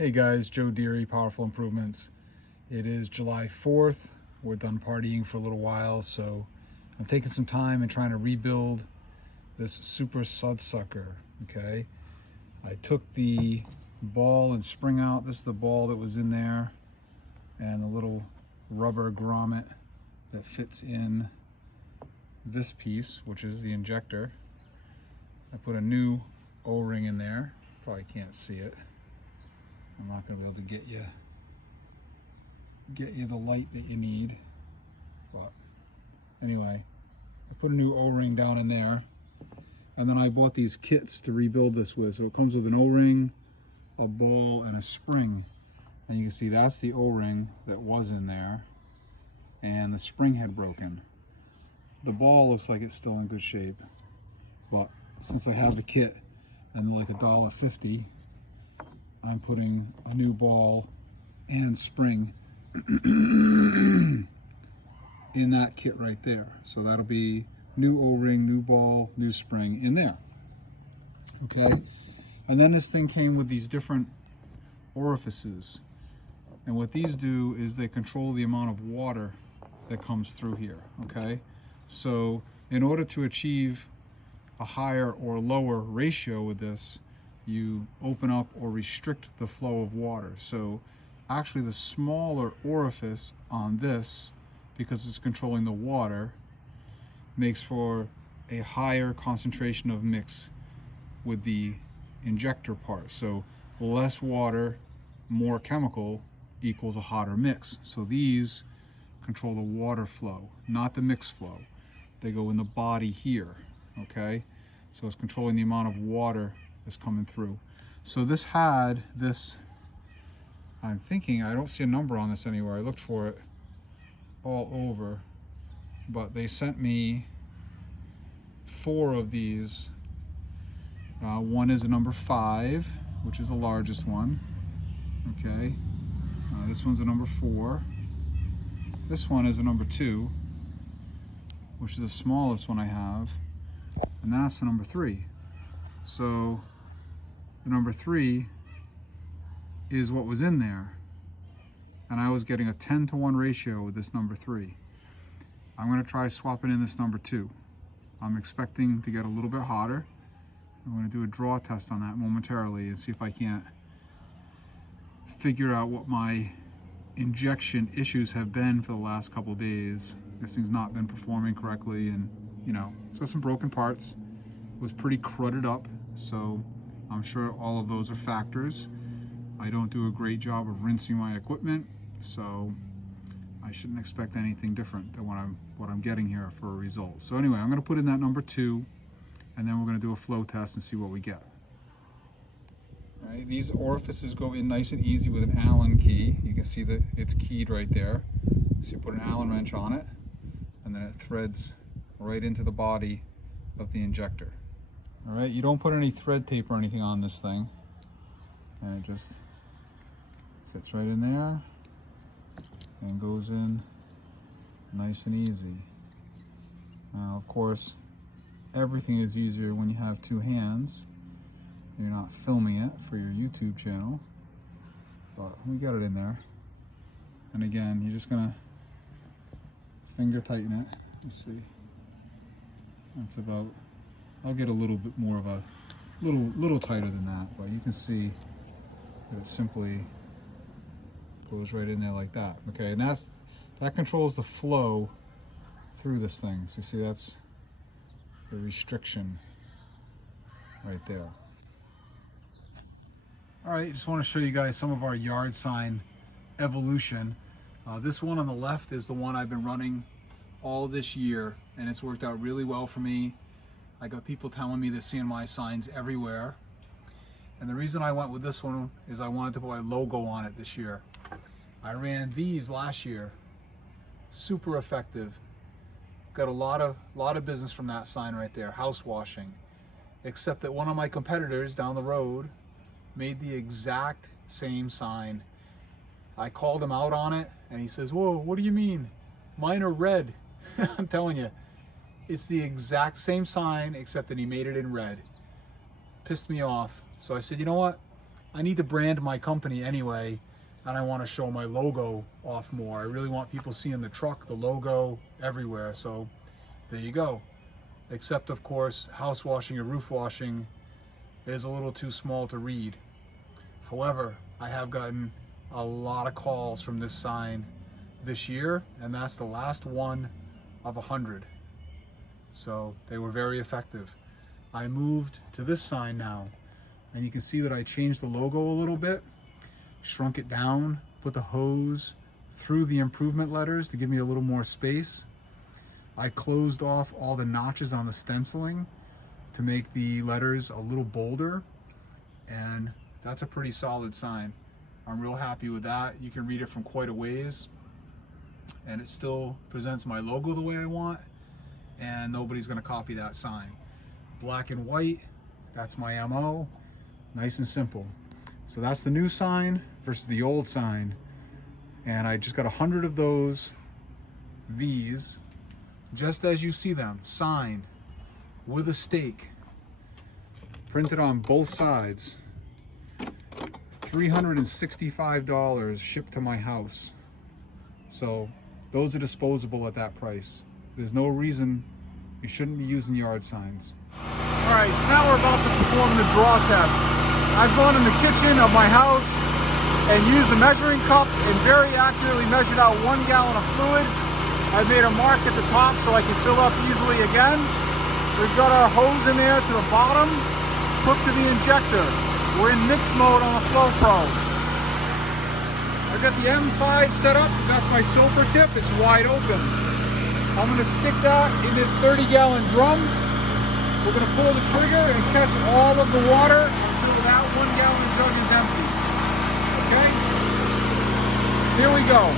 Hey guys, Joe Deary, Powerful Improvements. It is July 4th. We're done partying for a little while, so I'm taking some time and trying to rebuild this super Sud Sucker, okay? I took the ball and spring out. This is the ball that was in there, and the little rubber grommet that fits in this piece, which is the injector. I put a new O-ring in there. Probably can't see it. I'm not going to be able to get you the light that you need, but anyway, I put a new O-ring down in there, and then I bought these kits to rebuild this with. So it comes with an O-ring, a ball, and a spring, and you can see that's the O-ring that was in there, and the spring had broken. The ball looks like it's still in good shape, but since I have the kit and like $1.50, I'm putting a new ball and spring in that kit right there. So that'll be new O-ring, new ball, new spring in there. Okay, and then this thing came with these different orifices, and what these do is they control the amount of water that comes through here. Okay, so in order to achieve a higher or lower ratio with this, you open up or restrict the flow of water. So actually the smaller orifice on this, because it's controlling the water, makes for a higher concentration of mix with the injector part. So less water, more chemical equals a hotter mix. So these control the water flow, not the mix flow. They go in the body here, okay? So it's controlling the amount of water is coming through. So this had this, I'm thinking, I don't see a number on this anywhere. I looked for it all over, but they sent me 4 of these. One is a number 5, which is the largest one. Okay, this one's a number 4. This one is a number 2, which is the smallest one I have, and that's the number 3. So the number 3 is what was in there, and I was getting a 10-to-1 ratio with this number 3. I'm going to try swapping in this number 2. I'm expecting to get a little bit hotter. I'm going to do a draw test on that momentarily and see if I can't figure out what my injection issues have been for the last couple days. This thing's not been performing correctly, and you know, it's got some broken parts. It was pretty crudded up, so I'm sure all of those are factors. I don't do a great job of rinsing my equipment, so I shouldn't expect anything different than what I'm getting here for a result. So anyway, I'm going to put in that number 2, and then we're going to do a flow test and see what we get. All right, these orifices go in nice and easy with an Allen key. You can see that it's keyed right there. So you put an Allen wrench on it, and then it threads right into the body of the injector. All right, you don't put any thread tape or anything on this thing, and it just fits right in there and goes in nice and easy. Now, of course, everything is easier when you have 2 hands. You're not filming it for your YouTube channel, but we got it in there. And again, you're just gonna finger tighten it. Let's see. That's about, I'll get a little bit more of a little tighter than that, but you can see that it simply goes right in there like that. Okay, and that controls the flow through this thing. So you see that's the restriction right there. All right, just want to show you guys some of our yard sign evolution. This one on the left is the one I've been running all this year, and it's worked out really well for me. I got people telling me they're seeing my signs everywhere. And the reason I went with this one is I wanted to put my logo on it this year. I ran these last year, super effective. Got a lot of business from that sign right there, house washing. Except that one of my competitors down the road made the exact same sign. I called him out on it, and he says, "Whoa, what do you mean? Mine are red." I'm telling you, it's the exact same sign, except that he made it in red. Pissed me off. So I said, you know what? I need to brand my company anyway, and I want to show my logo off more. I really want people seeing the truck, the logo everywhere. So there you go. Except of course, house washing or roof washing is a little too small to read. However, I have gotten a lot of calls from this sign this year, and that's the last one of 100. So they were very effective. I moved to this sign now, and you can see that I changed the logo a little bit, shrunk it down, put the hose through the improvement letters to give me a little more space. I closed off all the notches on the stenciling to make the letters a little bolder, and that's a pretty solid sign. I'm real happy with that. You can read it from quite a ways, and it still presents my logo the way I want, and nobody's gonna copy that sign. Black and white, that's my MO. Nice and simple. So that's the new sign versus the old sign. And I just got 100 of these, just as you see them, signed with a stake, printed on both sides. $365 shipped to my house. So those are disposable at that price. There's no reason you shouldn't be using yard signs. All right, so now we're about to perform the draw test. I've gone in the kitchen of my house and used the measuring cup and very accurately measured out 1 gallon of fluid. I've made a mark at the top so I can fill up easily again. We've got our hose in there to the bottom, hooked to the injector. We're in mix mode on the Flow Pro. I've got the M5 set up because that's my silver tip. It's wide open. I'm going to stick that in this 30-gallon drum. We're going to pull the trigger and catch all of the water until that 1 gallon jug is empty. Okay? Here we go.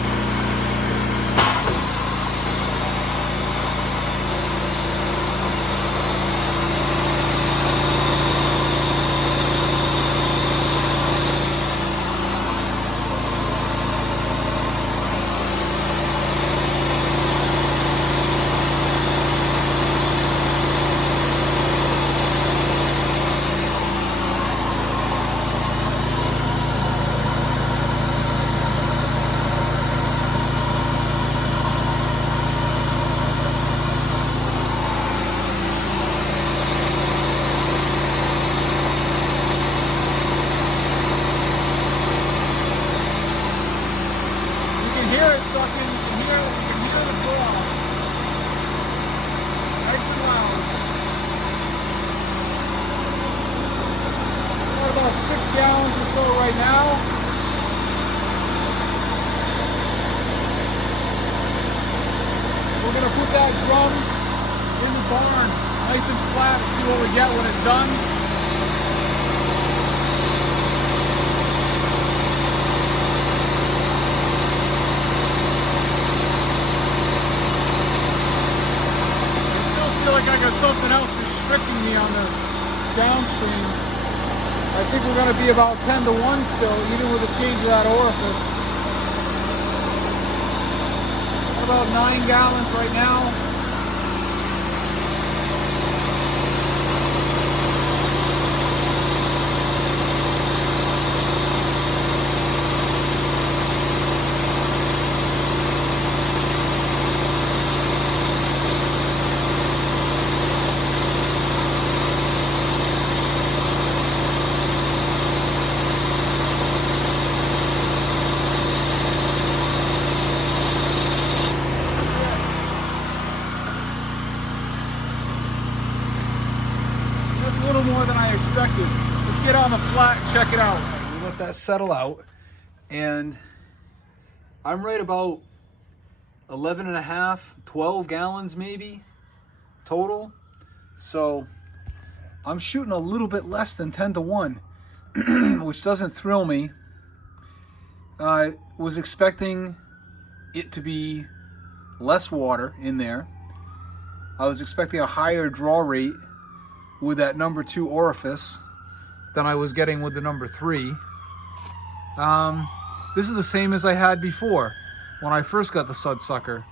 About 6 gallons or so right now. We're going to put that drum in the barn nice and flat, see what we get when it's done. I still feel like I got something else restricting me on the downstream. I think we're going to be about 10 to 1 still, even with the change of that orifice. About 9 gallons right now. More than I expected. Let's get on the flat and check it out. We let that settle out, and I'm right about 11 and a half, 12 gallons maybe total. So I'm shooting a little bit less than 10 to 1, which doesn't thrill me. I was expecting it to be less water in there. I was expecting a higher draw rate with that number 2 orifice than I was getting with the number 3. This is the same as I had before when I first got the Sud Sucker,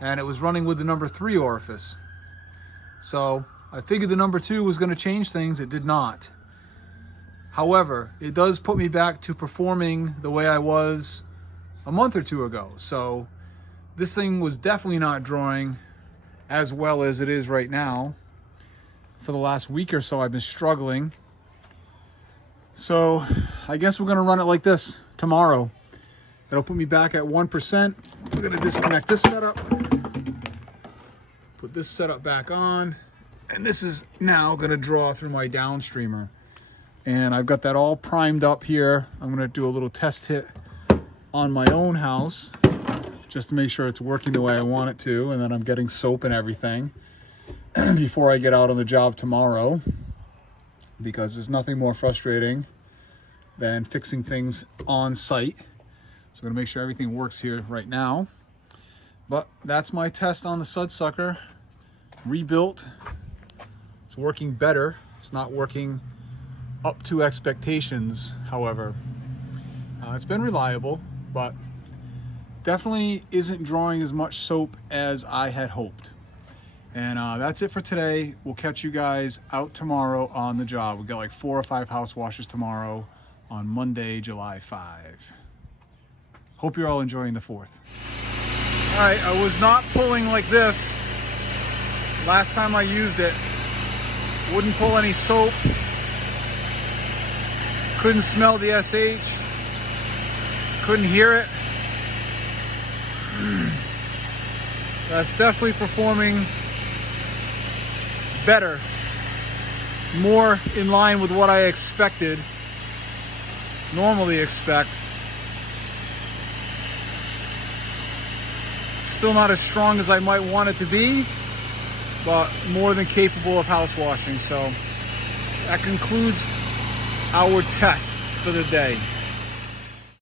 and it was running with the number 3 orifice. So I figured the number 2 was going to change things. It did not. However, it does put me back to performing the way I was a month or two ago. So this thing was definitely not drawing as well as it is right now. For the last week or so, I've been struggling. So I guess we're gonna run it like this tomorrow. It'll put me back at 1%. We're gonna disconnect this setup, put this setup back on, and this is now gonna draw through my downstreamer. And I've got that all primed up here. I'm gonna do a little test hit on my own house just to make sure it's working the way I want it to, and then I'm getting soap and everything before I get out on the job tomorrow, because there's nothing more frustrating than fixing things on site. So I'm gonna make sure everything works here right now. But that's my test on the Sud Sucker. Rebuilt. It's working better. It's not working up to expectations, however. It's been reliable, but definitely isn't drawing as much soap as I had hoped. And that's it for today. We'll catch you guys out tomorrow on the job. We've got like 4 or 5 house washes tomorrow on Monday, July 5. Hope you're all enjoying the 4th. All right, I was not pulling like this last time I used it. Wouldn't pull any soap. Couldn't smell the SH. Couldn't hear it. That's definitely performing better. More in line with what I expected. Normally expect. Still not as strong as I might want it to be, but more than capable of house washing. So that concludes our test for the day.